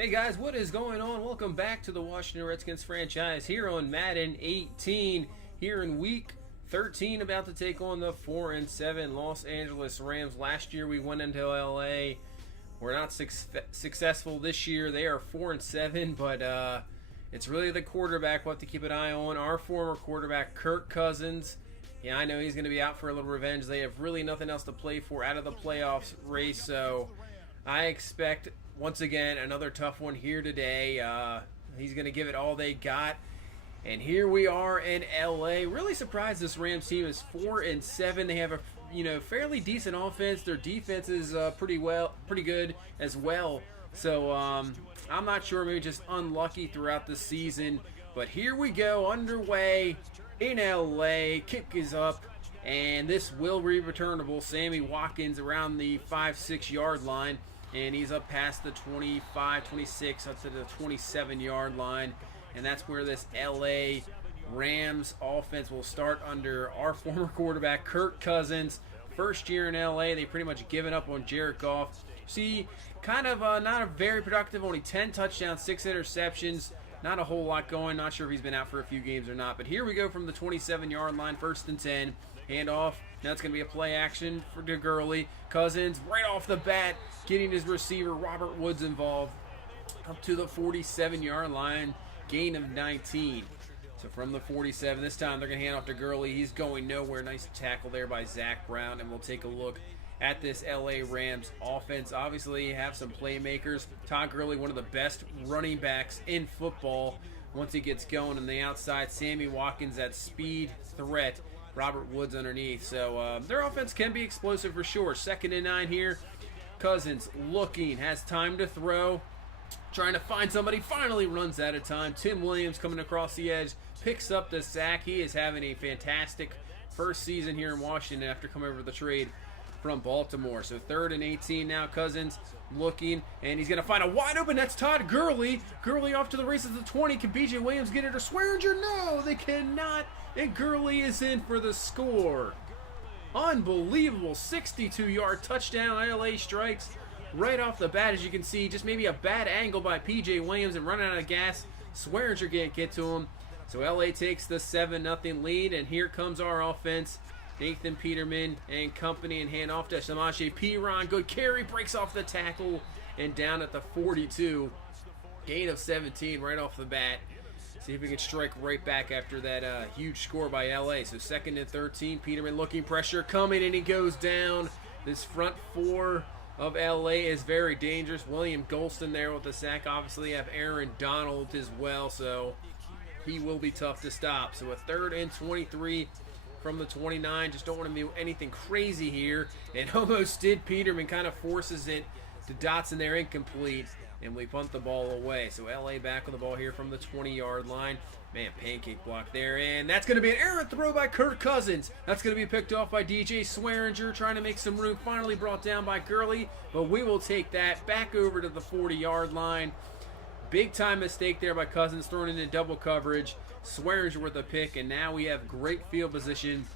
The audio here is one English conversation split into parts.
Hey guys, what is going on? Welcome back to the Washington Redskins franchise here on Madden 18, here in week 13, about to take on the 4-7 Los Angeles Rams. Last year we went into LA. We're not successful this year. They are 4-7, but it's really the quarterback we'll have to keep an eye on. Our former quarterback, Kirk Cousins. Yeah, I know he's going to be out for a little revenge. They have really nothing else to play for out of the playoffs race, so I expect, once again, another tough one here today. He's going to give it all they got. And here we are in LA. Really surprised this Rams team is 4-7. They have a fairly decent offense. Their defense is pretty good as well. So I'm not sure, maybe just unlucky throughout the season. But here we go, underway in LA. Kick is up, and this will be returnable. Sammy Watkins around the 5-6 yard line. And he's up past the 25, 26, up to the 27-yard line. And that's where this LA Rams offense will start under our former quarterback, Kirk Cousins. First year in LA, they pretty much given up on Jared Goff. See, kind of not a very productive, only 10 touchdowns, 6 interceptions. Not a whole lot going. Not sure if he's been out for a few games or not. But here we go from the 27-yard line, 1st and 10. Handoff. Now it's going to be a play action for Gurley. Cousins, right off the bat, getting his receiver, Robert Woods, involved. Up to the 47-yard line, gain of 19. So from the 47, this time they're going to hand off to Gurley. He's going nowhere. Nice tackle there by Zach Brown. And we'll take a look at this LA Rams offense. Obviously, have some playmakers. Todd Gurley, one of the best running backs in football once he gets going. On the outside, Sammy Watkins, that speed threat. Robert Woods underneath. So their offense can be explosive for sure. 2nd and 9 here. Cousins looking, has time to throw. Trying to find somebody, finally runs out of time. Tim Williams coming across the edge, picks up the sack. He is having a fantastic first season here in Washington after coming over the trade from Baltimore. So 3rd and 18 now. Cousins looking, and he's going to find a wide open. That's Todd Gurley. Gurley off to the races of the 20. Can BJ Williams get it or Swearinger? No, they cannot. And Gurley is in for the score. Unbelievable 62-yard touchdown. LA strikes right off the bat, as you can see. Just maybe a bad angle by PJ Williams and running out of gas. Swearinger can't get to him. So LA takes the 7-0 lead, and here comes our offense. Nathan Peterman and company, and hand off to Samaje Perine. Good carry, breaks off the tackle, and down at the 42. Gain of 17 right off the bat. See if we can strike right back after that huge score by LA. So 2nd and 13, Peterman looking, pressure coming, and he goes down. This front four of LA is very dangerous. William Golston there with the sack. Obviously have Aaron Donald as well, so he will be tough to stop. So a 3rd and 23 from the 29. Just don't want to do anything crazy here. And almost did. Peterman kind of forces it to Dotson there, incomplete. And we punt the ball away. So LA back on the ball here from the 20-yard line. Man, pancake block there. And that's going to be an errant throw by Kirk Cousins. That's going to be picked off by DJ Swearinger, trying to make some room. Finally brought down by Gurley. But we will take that back over to the 40-yard line. Big time mistake there by Cousins, thrown into double coverage. Swearinger with a pick. And now we have great field position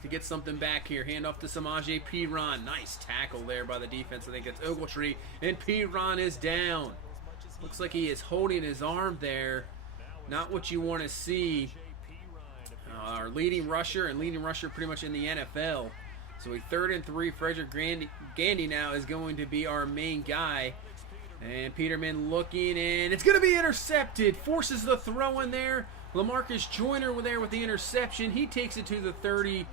to get something back here. Hand off to Samaje Perine. Nice tackle there by the defense. I think it's Ogletree. And Perine is down. Looks like he is holding his arm there. Not what you want to see. Our leading rusher, and leading rusher pretty much in the NFL. So a 3rd and 3. Frederick Gandy now is going to be our main guy. And Peterman looking, and it's going to be intercepted. Forces the throw in there. LaMarcus Joyner there with the interception. He takes it to the 30.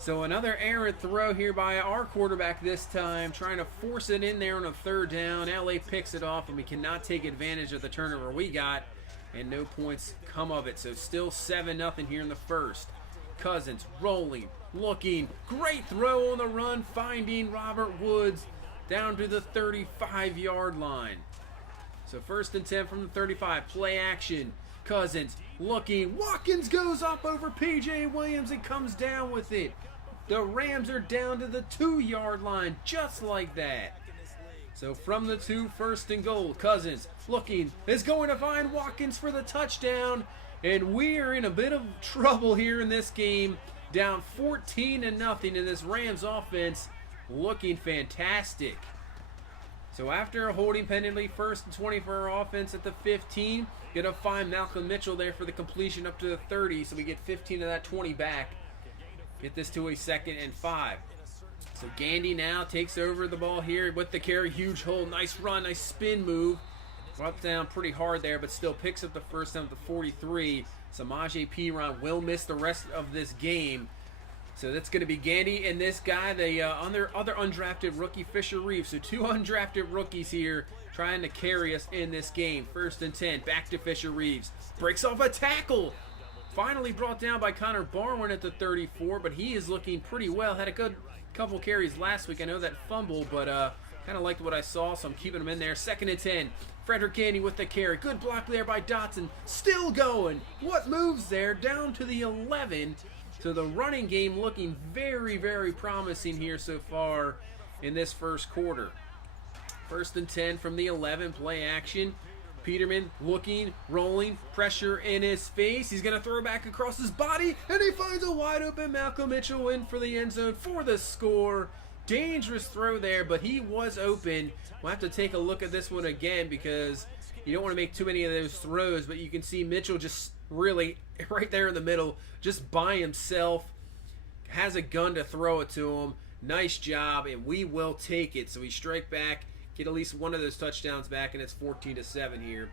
So another errant throw here by our quarterback this time, trying to force it in there on a 3rd down. LA picks it off, and we cannot take advantage of the turnover we got, and no points come of it. So still 7-0 here in the 1st. Cousins rolling, looking, great throw on the run, finding Robert Woods down to the 35-yard line. So 1st and 10 from the 35, play action. Cousins looking, Watkins goes up over PJ Williams and comes down with it. The Rams are down to the 2-yard line, just like that. So from the 2, 1st and goal. Cousins looking, is going to find Watkins for the touchdown. And we are in a bit of trouble here in this game. Down 14-0 in this Rams offense, looking fantastic. So after a holding penalty, 1st and 20 for our offense at the 15. Gonna find Malcolm Mitchell there for the completion up to the 30, so we get 15 of that 20 back. Get this to a 2nd and 5. So Gandy now takes over the ball here with the carry. Huge hole, nice run, nice spin move. Drops down pretty hard there, but still picks up the first down at the 43. Samaje Perine will miss the rest of this game. So that's going to be Gandy and this guy, the other undrafted rookie, Fisher Reeves. So 2 undrafted rookies here trying to carry us in this game. 1st and 10, back to Fisher Reeves. Breaks off a tackle. Finally brought down by Connor Barwin at the 34, but he is looking pretty well. Had a good couple carries last week. I know that fumble, but kind of liked what I saw, so I'm keeping him in there. 2nd and 10. Frederick Gandy with the carry. Good block there by Dotson. Still going. What moves there? Down to the 11. So the running game looking very, very promising here so far in this first quarter. 1st and 10 from the 11. Play action. Peterman looking, rolling, pressure in his face. He's going to throw back across his body, and he finds a wide open Malcolm Mitchell in for the end zone for the score. Dangerous throw there, but he was open. We'll have to take a look at this one again because you don't want to make too many of those throws, but you can see Mitchell just really right there in the middle, just by himself, has a gun to throw it to him. Nice job, and we will take it. So we strike back, get at least one of those touchdowns back, and it's 14-7 here.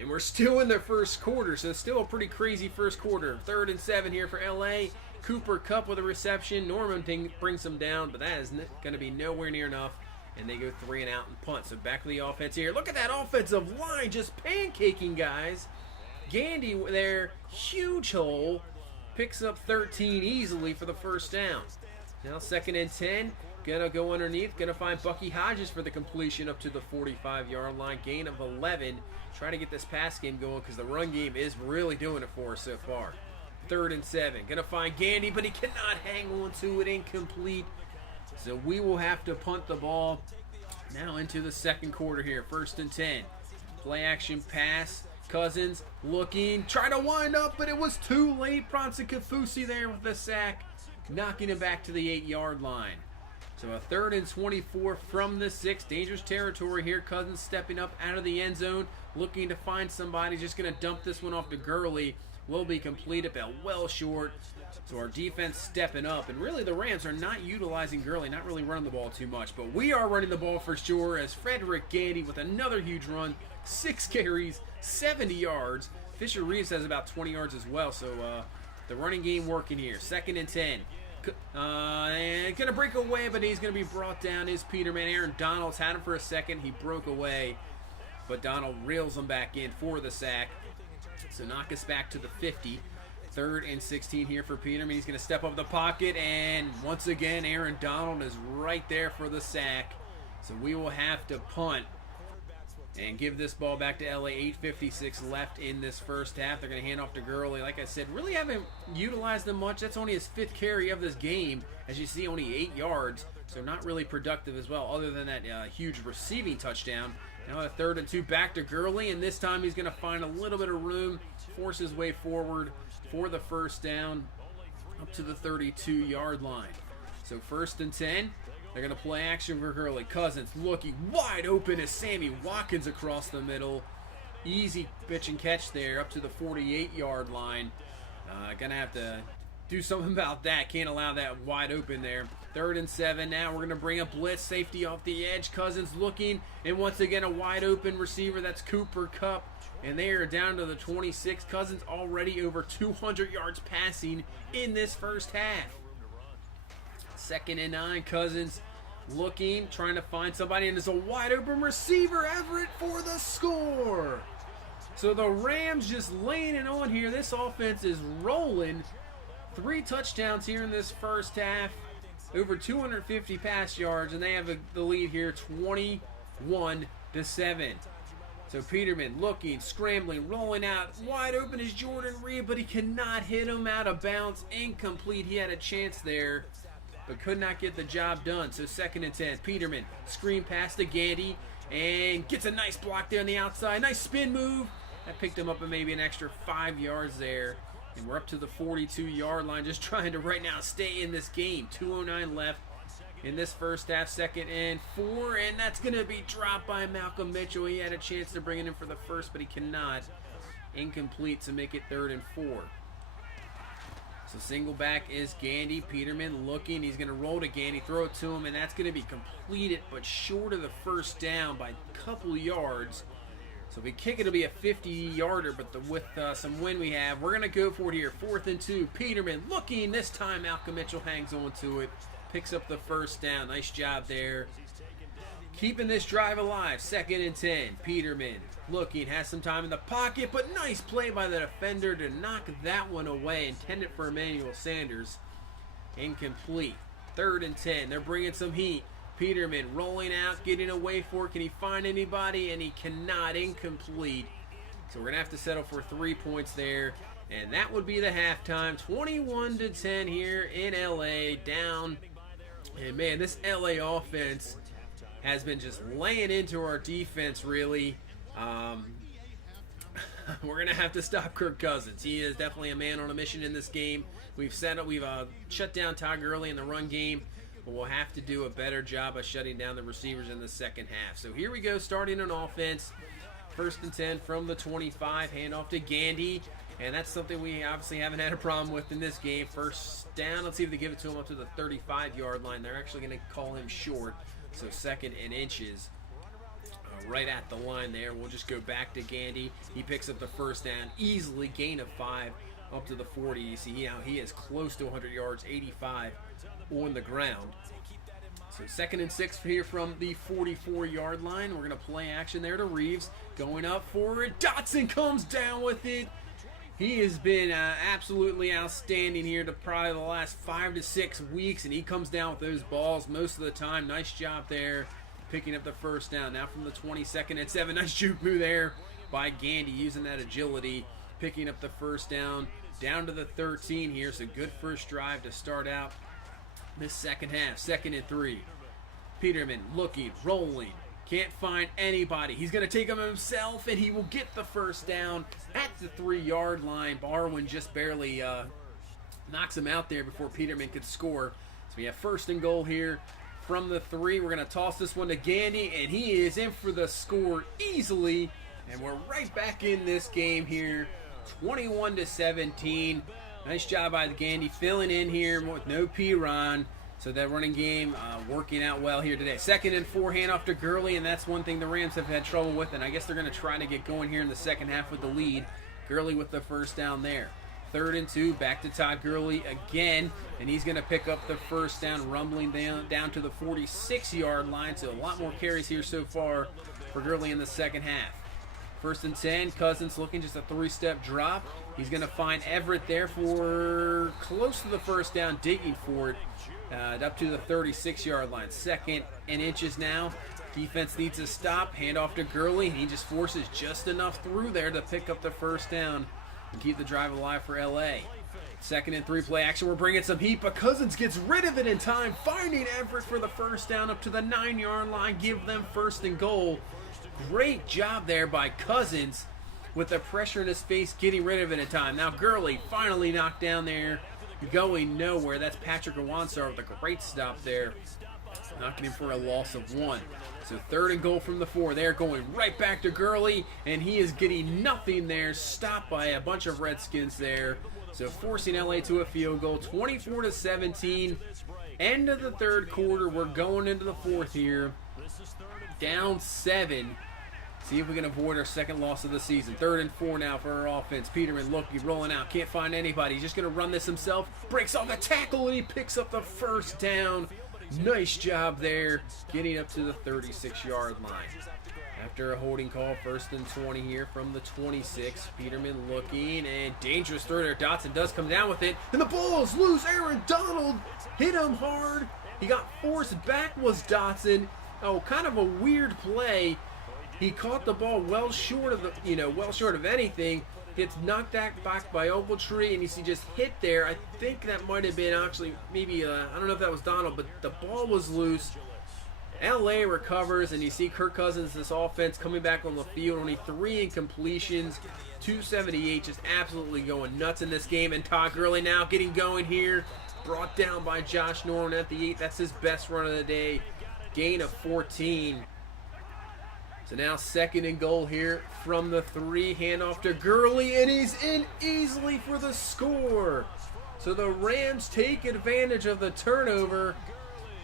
And we're still in the first quarter, so it's still a pretty crazy first quarter. 3rd and 7 here for LA. Cooper Kupp with a reception. Norman brings him down, but that is going to be nowhere near enough. And they go 3 and out and punt. So back to the offense here. Look at that offensive line just pancaking guys. Gandy there, huge hole. Picks up 13 easily for the first down. Now 2nd and 10. Gonna go underneath. Gonna find Bucky Hodges for the completion up to the 45-yard line. Gain of 11. Trying to get this pass game going because the run game is really doing it for us so far. 3rd and 7. Gonna find Gandy, but he cannot hang on to it. Incomplete. So we will have to punt the ball now into the second quarter here. 1st and 10. Play action pass. Cousins looking. Trying to wind up, but it was too late. Bronson Kafusi there with the sack. Knocking him back to the 8-yard line. So a 3rd and 24 from the 6. Dangerous territory here. Cousins stepping up out of the end zone. Looking to find somebody. Just going to dump this one off to Gurley. Will be completed, but well short. So our defense stepping up. And really the Rams are not utilizing Gurley. Not really running the ball too much. But we are running the ball for sure as Frederick Gandy with another huge run. 6 carries, 70 yards. Fisher Reeves has about 20 yards as well. So the running game working here. 2nd and 10. And going to break away, but he's going to be brought down is Peterman. Aaron Donald's had him for a second. He broke away, but Donald reels him back in for the sack. So knock us back to the 50. 3rd and 16 here for Peterman. He's going to step up the pocket, and once again, Aaron Donald is right there for the sack. So we will have to punt and give this ball back to LA. 8:56 left in this first half. They're going to hand off to Gurley. Like I said, really haven't utilized him much. That's only his 5th carry of this game. As you see, only 8 yards. So not really productive as well, other than that huge receiving touchdown. Now a 3rd and 2 back to Gurley, and this time he's going to find a little bit of room, force his way forward for the first down up to the 32-yard line. So 1st and 10. They're going to play action for Gurley. Cousins looking wide open as Sammy Watkins across the middle. Easy pitch and catch there up to the 48-yard line. Going to have to do something about that. Can't allow that wide open there. 3rd and 7 now. We're going to bring a blitz. Safety off the edge. Cousins looking. And once again, a wide open receiver. That's Cooper Kupp. And they are down to the 26. Cousins already over 200 yards passing in this first half. 2nd and 9. Cousins looking, trying to find somebody, and there's a wide open receiver, Everett, for the score. So the Rams just laying it on here. This offense is rolling. 3 touchdowns here in this first half. Over 250 pass yards, and they have the lead here 21-7. So Peterman looking, scrambling, rolling out. Wide open is Jordan Reed, but he cannot hit him out of bounds. Incomplete. He had a chance there, but could not get the job done. So 2nd and 10. Peterman, screen pass to Gandy, and gets a nice block there on the outside. Nice spin move. That picked him up at maybe an extra 5 yards there. And we're up to the 42-yard line, just trying to right now stay in this game. 2:09 left in this first half. 2nd and 4, and that's going to be dropped by Malcolm Mitchell. He had a chance to bring it in for the first, but he cannot. Incomplete to make it 3rd and 4. So single back is Gandy. Peterman looking. He's going to roll to Gandy, throw it to him, and that's going to be completed, but short of the first down by a couple yards. So if we kick it, it'll be a 50-yarder, but with some wind we have, we're going to go for it here. 4th and 2. Peterman looking. This time Malcolm Mitchell hangs on to it. Picks up the first down. Nice job there. Keeping this drive alive. 2nd and 10. Peterman looking. Has some time in the pocket, but nice play by the defender to knock that one away. Intended for Emmanuel Sanders. Incomplete. 3rd and 10. They're bringing some heat. Peterman rolling out, getting away for it. Can he find anybody? And he cannot. Incomplete. So we're going to have to settle for 3 points there. And that would be the halftime. 21-10 here in LA. Down. And man, this LA offense has been just laying into our defense, really. We're going to have to stop Kirk Cousins. He is definitely a man on a mission in this game. We've shut down Todd Gurley in the run game. But we'll have to do a better job of shutting down the receivers in the second half. So here we go, starting on offense. 1st and 10 from the 25. Handoff to Gandy. And that's something we obviously haven't had a problem with in this game. 1st down. Let's see if they give it to him up to the 35-yard line. They're actually going to call him short. So 2nd and inches. Right at the line there. We'll just go back to Gandy. He picks up the 1st down. Easily gain of 5 up to the 40. You see now he is close to 100 yards. 85 on the ground. So 2nd and 6 here from the 44-yard line. We're going to play action there to Reeves. Going up for it. Dotson comes down with it. He has been absolutely outstanding here to probably the last 5 to 6 weeks, and he comes down with those balls most of the time. Nice job there picking up the 1st down. Now from the 22nd and 7. Nice juke move there by Gandy using that agility. Picking up the 1st down. Down to the 13 here. So good first drive to start out this second half. 2nd and 3. Peterman looking, rolling. Can't find anybody. He's going to take him himself, and he will get the 1st down at the 3-yard line. Barwin just barely knocks him out there before Peterman could score. So we have 1st and goal here from the 3. We're going to toss this one to Gandy, and he is in for the score easily. And we're right back in this game here. 21-17. Nice job by Gandy filling in here with no P-Ron. So that running game working out well here today. 2nd and 4, handoff to Gurley, and that's one thing the Rams have had trouble with, and I guess they're going to try to get going here in the second half with the lead. Gurley with the 1st down there. 3rd and 2, back to Todd Gurley again, and he's going to pick up the 1st down, rumbling down to the 46-yard line. So a lot more carries here so far for Gurley in the second half. 1st and 10, Cousins looking, just a 3-step drop. He's going to find Everett there for close to the 1st down, digging for it. Up to the 36-yard line. 2nd and inches now. Defense needs to stop. Handoff to Gurley. He just forces just enough through there to pick up the 1st down and keep the drive alive for LA. 2nd and 3 play action. We're bringing some heat, but Cousins gets rid of it in time, finding Everett for the 1st down up to the 9-yard line. Give them 1st and goal. Great job there by Cousins with the pressure in his face, getting rid of it in time. Now Gurley finally knocked down there, going nowhere. That's Patrick Awansar with a great stop there, knocking him for a loss of 1. So 3rd and goal from the 4. They're going right back to Gurley, and he is getting nothing there. Stopped by a bunch of Redskins there. So forcing LA to a field goal, 24-17. End of the 3rd quarter. We're going into the 4th here. Down 7. See if we can avoid our 2nd loss of the season. 3rd and 4 now for our offense. Peterman looking, rolling out. Can't find anybody. He's just going to run this himself. Breaks off the tackle, and he picks up the 1st down. Nice job there, getting up to the 36-yard line. After a holding call, 1st and 20 here from the 26. Peterman looking, and dangerous throw there. Dotson does come down with it, and the ball is loose. Aaron Donald hit him hard. He got forced back, was Dotson. Oh, kind of a weird play. He caught the ball well short of anything. Gets knocked back by Ogletree, and you see just hit there. I think that might have been actually maybe, I don't know if that was Donald, but the ball was loose. LA recovers, and you see Kirk Cousins, this offense, coming back on the field. Only 3 incompletions, 278, just absolutely going nuts in this game. And Todd Gurley now getting going here brought down by Josh Norman at the 8. That's his best run of the day. Gain of 14. So now 2nd and goal here from the 3. Handoff to Gurley, and he's in easily for the score. So the Rams take advantage of the turnover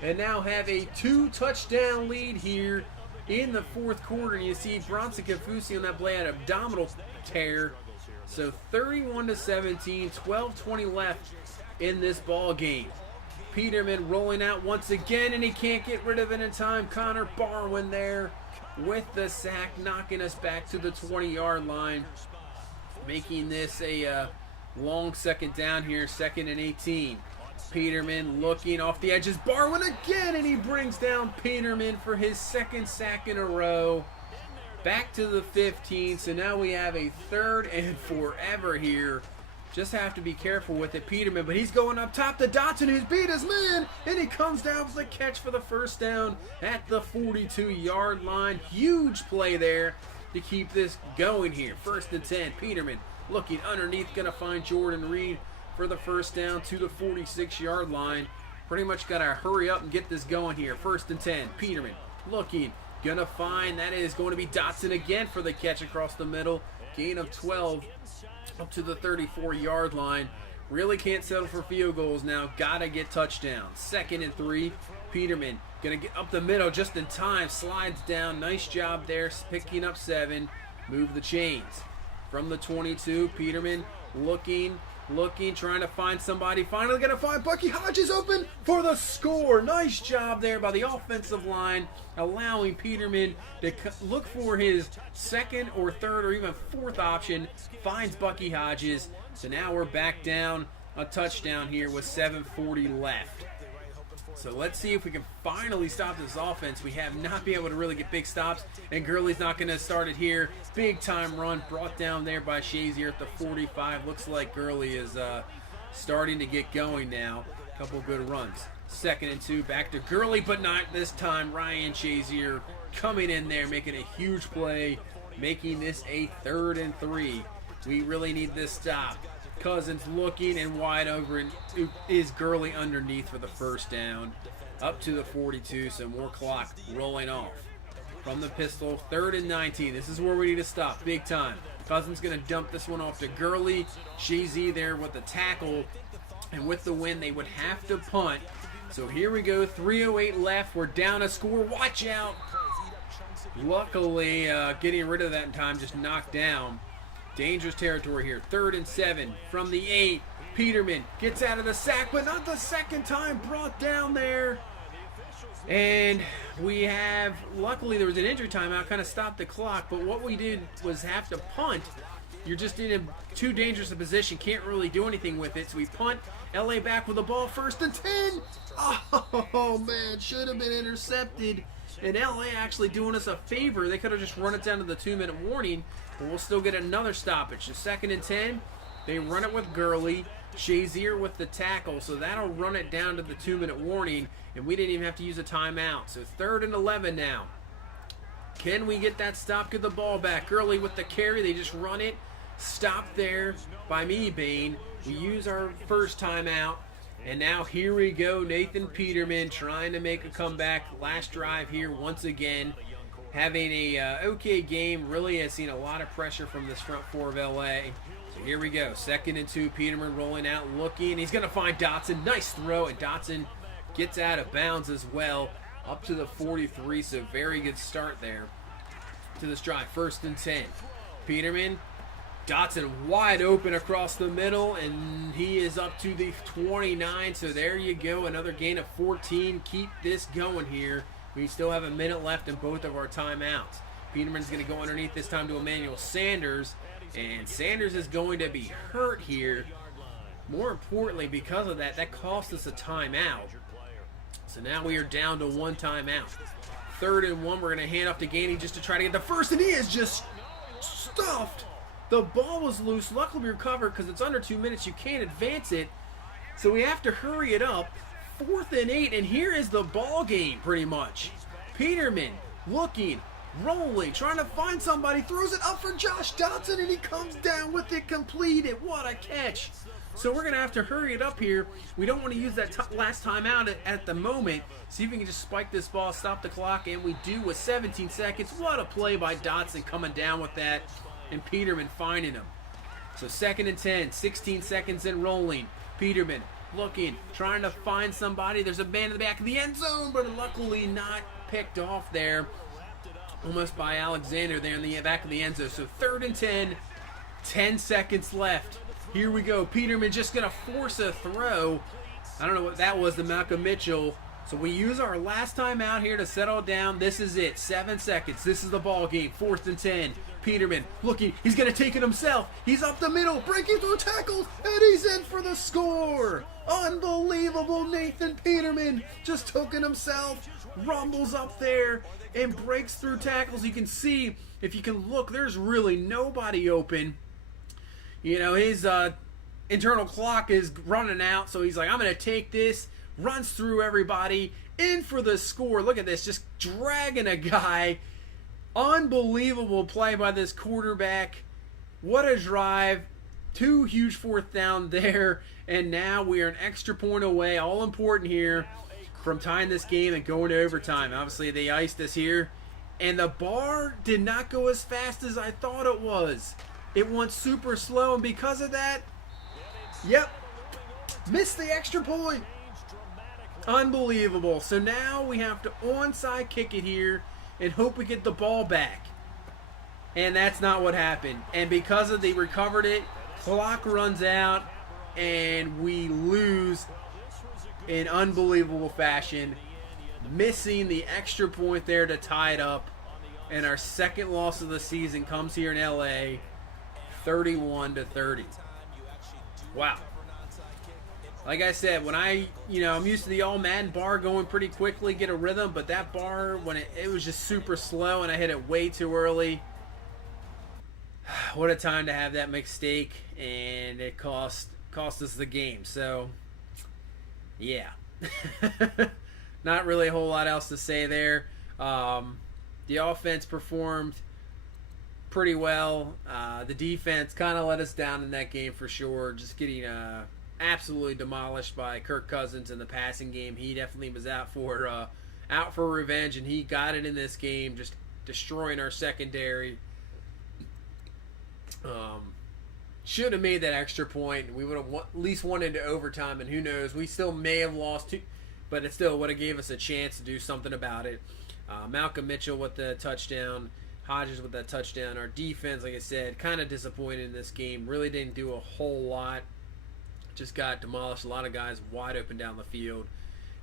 and now have a 2-touchdown lead here in the 4th quarter. And you see Bronson Kafusi on that play had an abdominal tear. So 31-17, 12:20 left in this ball game. Peterman rolling out once again, and he can't get rid of it in time. Connor Barwin there with the sack, knocking us back to the 20-yard line, making this a long 2nd down here, 2nd and 18. Peterman looking off the edges. Barwin again, and he brings down Peterman for his 2nd sack in a row. Back to the 15, so now we have a 3rd and forever here. Just have to be careful with it, Peterman, but he's going up top to Dotson, who's beat his man, and he comes down for the catch for the 1st down at the 42-yard line. Huge play there to keep this going here. 1st and 10, Peterman looking underneath, going to find Jordan Reed for the 1st down to the 46-yard line. Pretty much got to hurry up and get this going here. 1st and 10, Peterman looking, going to find, that is going to be Dotson again for the catch across the middle. Gain of 12 up to the 34-yard line. Really can't settle for field goals now. Got to get touchdowns. 2nd and 3, Peterman going to get up the middle just in time. Slides down. Nice job there, picking up 7. Move the chains. From the 22, Peterman looking, trying to find somebody. Finally going to find Bucky Hodges open for the score. Nice job there by the offensive line, allowing Peterman to look for his 2nd or 3rd or even 4th option. Finds Bucky Hodges. So now we're back down a touchdown here with 7:40 left. So let's see if we can finally stop this offense. We have not been able to really get big stops, and Gurley's not going to start it here. Big time run brought down there by Shazier at the 45. Looks like Gurley is starting to get going now. A couple good runs. 2nd and 2, back to Gurley, but not this time. Ryan Shazier coming in there, making a huge play, making this a 3rd and 3. We really need this stop. Cousins looking and wide over, and is Gurley underneath for the 1st down. Up to the 42, so more clock rolling off. From the pistol, 3rd and 19. This is where we need to stop, big time. Cousins going to dump this one off to Gurley. Shazy there with the tackle, and with the win, they would have to punt. So here we go, 3:08 left. We're down a score. Watch out. Luckily, getting rid of that in time, just knocked down. Dangerous territory here. 3rd and 7 from the 8. Peterman gets out of the sack, but not the 2nd time. Brought down there. And we have, luckily there was an injury timeout, kind of stopped the clock. But what we did was have to punt. You're just in a too dangerous a position. Can't really do anything with it. So we punt. LA back with the ball. 1st and 10. Oh, man. Should have been intercepted. And LA actually doing us a favor. They could have just run it down to the 2-minute warning. But we'll still get another stoppage. So 2nd and 10. They run it with Gurley. Shazier with the tackle. So that'll run it down to the 2-minute warning. And we didn't even have to use a timeout. So 3rd and 11 now. Can we get that stop? Get the ball back. Gurley with the carry. They just run it. Stopped there by me, Bane. We use our 1st timeout. And now here we go. Nathan Peterman trying to make a comeback. Last drive here once again. Having a okay game. Really has seen a lot of pressure from this front 4 of LA. So here we go. 2nd and 2. Peterman rolling out, looking. He's going to find Dotson. Nice throw. And Dotson gets out of bounds as well. Up to the 43. So very good start there to this drive. 1st and 10. Peterman. Dotson wide open across the middle, and he is up to the 29. So there you go, another gain of 14. Keep this going here. We still have a minute left in both of our timeouts. Peterman's going to go underneath this time to Emmanuel Sanders, and Sanders is going to be hurt here. More importantly, because of that, that cost us a timeout. So now we are down to 1 timeout. 3rd and 1, we're going to hand off to Gainey just to try to get the first, and he is just stuffed. The ball was loose. Luckily we recovered because it's under 2 minutes. You can't advance it. So we have to hurry it up. 4th and 8, and here is the ball game pretty much. Peterman looking, rolling, trying to find somebody. Throws it up for Josh Dotson, and he comes down with it completed. What a catch So we're going to have to hurry it up here. We don't want to use that last timeout at the moment. See if we can just spike this ball, stop the clock, and we do with 17 seconds. What a play by Dotson coming down with that, and Peterman finding him. So 2nd and 10, 16 seconds in rolling. Peterman looking, trying to find somebody. There's a man in the back of the end zone, but luckily not picked off there. Almost by Alexander there in the back of the end zone. So 3rd and 10, 10 seconds left. Here we go. Peterman just going to force a throw. I don't know what that was to Malcolm Mitchell. So we use our last time out here to settle down. This is it. 7 seconds. This is the ball game. 4th and 10. Peterman looking. He's going to take it himself. He's up the middle. Breaking through tackles. And he's in for the score. Unbelievable. Nathan Peterman just took it himself. Rumbles up there and breaks through tackles. You can see, if you can look, there's really nobody open. You know, his internal clock is running out, so he's like, I'm going to take this. Runs through everybody. In for the score. Look at this. Just dragging a guy. Unbelievable play by this quarterback. What a drive. 2 huge 4th down there. And now we are an extra point away. All important here from tying this game and going to overtime. Obviously, they iced us here. And the bar did not go as fast as I thought it was. It went super slow, and because of that, yep, missed the extra point. Unbelievable. So now we have to onside kick it here and hope we get the ball back. And that's not what happened. And because of they recovered it, clock runs out, and we lose in unbelievable fashion, missing the extra point there to tie it up. And our 2nd loss of the season comes here in LA. 31-30. Wow. Like I said, when I'm used to the all Madden bar going pretty quickly, get a rhythm, but that bar, when it was just super slow and I hit it way too early. What a time to have that mistake, and it cost us the game. So, yeah. Not really a whole lot else to say there. The offense performed pretty well. The defense kind of let us down in that game for sure. Just getting absolutely demolished by Kirk Cousins in the passing game. He definitely was out for revenge, and he got it in this game, just destroying our secondary. Should have made that extra point. We would have at least won into overtime, and who knows, we still may have lost, but it still would have gave us a chance to do something about it. Malcolm Mitchell with the touchdown. Hodges with that touchdown. Our defense, like I said, kind of disappointed in this game. Really didn't do a whole lot. Just got demolished. A lot of guys wide open down the field.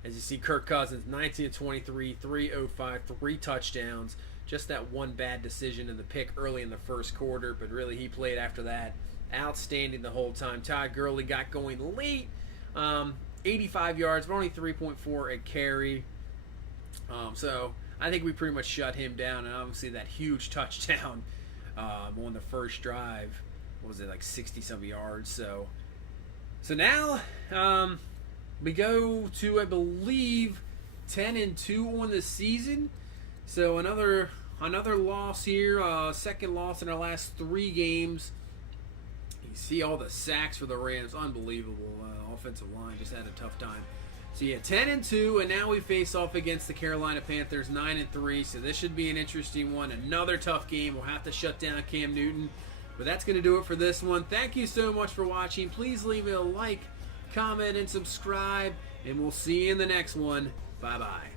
As you see, Kirk Cousins, 19-23, 305, 3 touchdowns. Just that one bad decision in the pick early in the first quarter, but really he played after that. Outstanding the whole time. Todd Gurley got going late. 85 yards, but only 3.4 a carry. So I think we pretty much shut him down, and obviously that huge touchdown on the first drive. What was it, like 60-some yards? So now we go to, I believe, 10-2 on the season. So another loss here, 2nd loss in our last 3 games. You see all the sacks for the Rams, unbelievable. Offensive line just had a tough time. So yeah, 10-2, and now we face off against the Carolina Panthers, 9-3. So this should be an interesting one. Another tough game. We'll have to shut down Cam Newton. But that's going to do it for this one. Thank you so much for watching. Please leave a like, comment, and subscribe. And we'll see you in the next one. Bye-bye.